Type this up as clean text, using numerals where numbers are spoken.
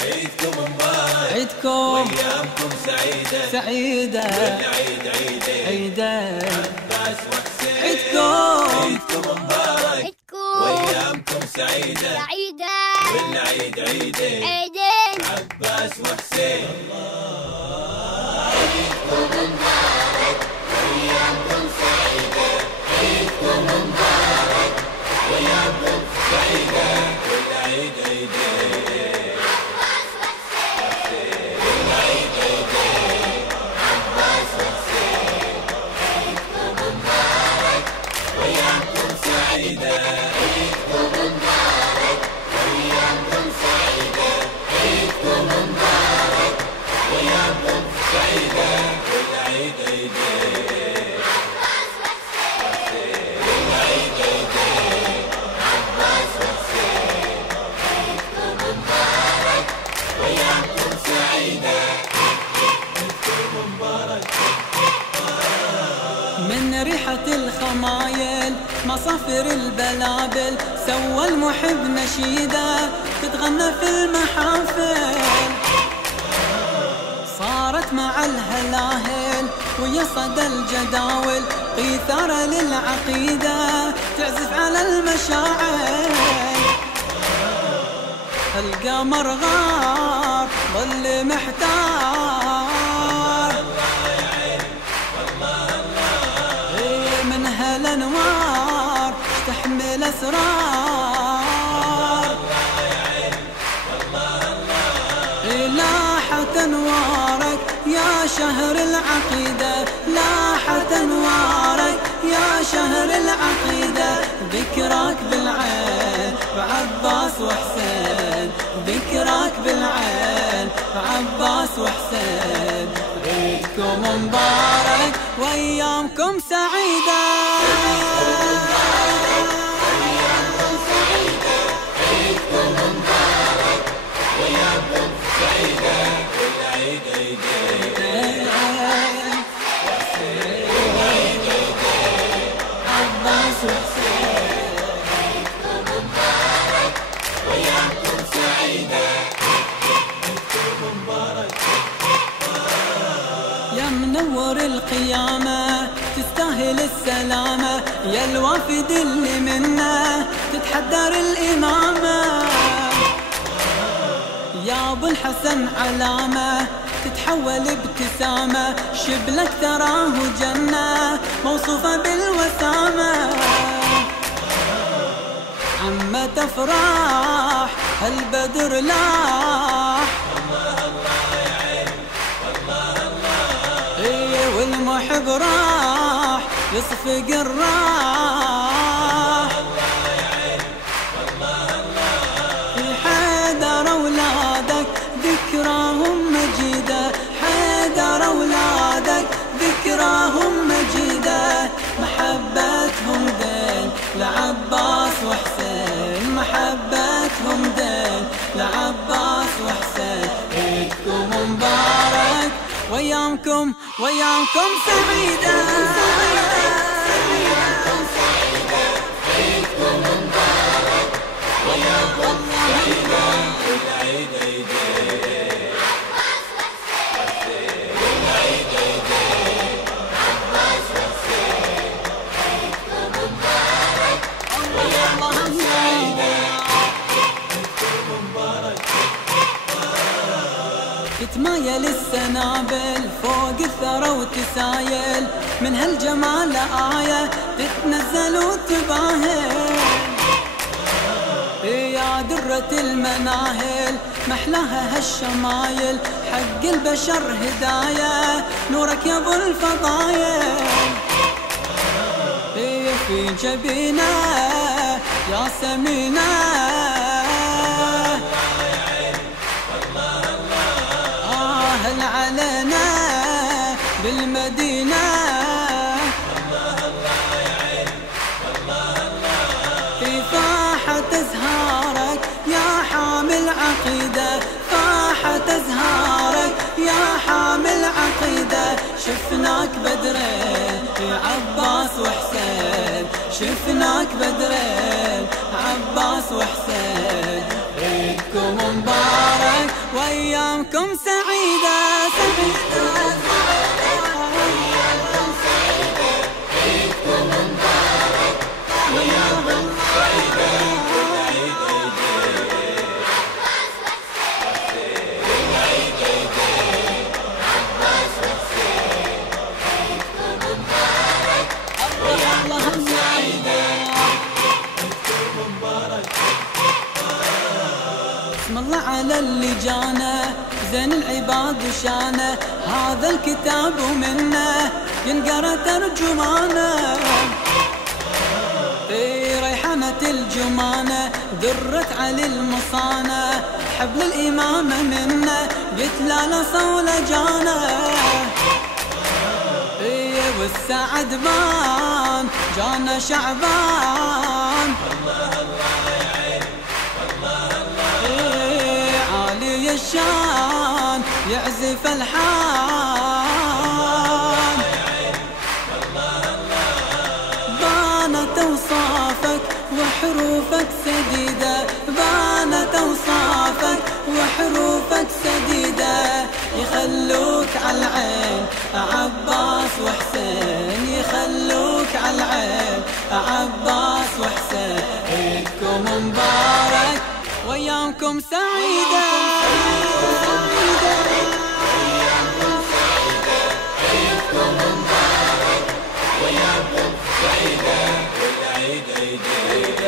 عيدكم مبارك، عيدكم وأيامكم سعيدة سعيدة، والعيد عيدين عيدين عباس وحسين. عيدكم مبارك، وأيامكم سعيدة والعيد عيدين عباس وحسين. عيدكم مبارك، وأيامكم سعيدة، عيدكم مبارك، وأيامكم سعيدة والعيد عيدين عباس وحسين، والعيد عيدين عباس وحسين. عيدكم مبارك، وأيامكم سعيدة، عيدكم مبارك، وأيامكم سعيدة، عيدكم مبارك، وأيامكم سعيدة والعيد عيدين عباس وحسين، والعيد عيدين عباس وحسين. عيدكم مبارك، وأيامكم سعيدة، عيدكم مبارك. من ريحة الخمايل مصافر البلابل، سوى المحب نشيدة تتغنى في المحافل. صارت مع الهلاهل ويا صدى الجداول، قيثارة للعقيدة تعزف على المشاعر. القمر غار ظل محتار، من هالانوار تحمل اسرار. لاحت انوارك يا شهر العقيدة، لاحت انوارك يا شهر العقيدة. ذكراك بالعين بعباس وحسين، ذكراك بالعين بعباس وحسين. عيدكم مبارك، وايامكم سعيدة. وأيامكم سعيدة، عيدكم مبارك، وأيامكم سعيدة والعيد عيدين والعيد عيدين عباس وحسين. عيدكم مبارك، وأيامكم سعيدة، عيدكم مبارك. يا منور القيامة تستاهل السلامة، يا الوافد اللي منا تتحدر الإمامة. يا أبو الحسن علامة تتحول ابتسامة، شبلك تراه جنة موصوفة بالوسامة. عمة أفراح البدر لاح، والمحب راح يصفق الراح. في حيدر أولادك ذكراهم مجيدة، حيدر أولادك ذكراهم مجيدة. محبتهم دين لعباس وحسين، محبتهم دين لعباس وحسين. عيدكم مبارك، وأيامكم سعيدة. عيدكم سعيدة، عيدكم مبارك، وأيامكم سعيدة والعيد عيدين عباس وحسين، والعيد عيدين عباس وحسين. عيدكم مبارك، وأيامكم سعيدة، عيدكم مبارك. تتمايل السنابل فوق الثرى وتسايل، من هالجمال آية تتنزل وتباهل. يا درة المناهل محلاها هالشمايل، حق البشر هداية نورك يا ابو الفضايل. في جبينه يا سمينه هل علينا بالمدينة. في فاحة أزهارك يا حامل عقيدة، فاحة أزهارك يا حامل عقيدة. شفناك بدرين يا عباس وحسين، شفناك بدرين عباس وحسين. عيدكم مبارك، وياكم سعيدة سعيدة وياكم سعيدة عيدكم مبارك وياكم سعيدة والعيد عيدين عباس وحسين عيدكم مبارك وياكم سعيدة عيدكم مبارك. بسم الله على اللي جانا زين العباد وشانه هذا الكتاب ومنه ينقرا ترجمانه ريحانة الجمانة درت علي المصانة حبل الإمامة منه يتلالى صولجانه والسعد بان جانا شعبان عالي الشان يعزف الحان بانت اوصافك وحروفك سديدة بانت اوصافك وحروفك سديدة يخلوك على العين عباس وحسين يخلوك على العين عباس وحسين عيدكم مبارك وياكم سعيدة وياكم سعيدة عيدكم مبارك وياكم سعيدة والعيد عيدين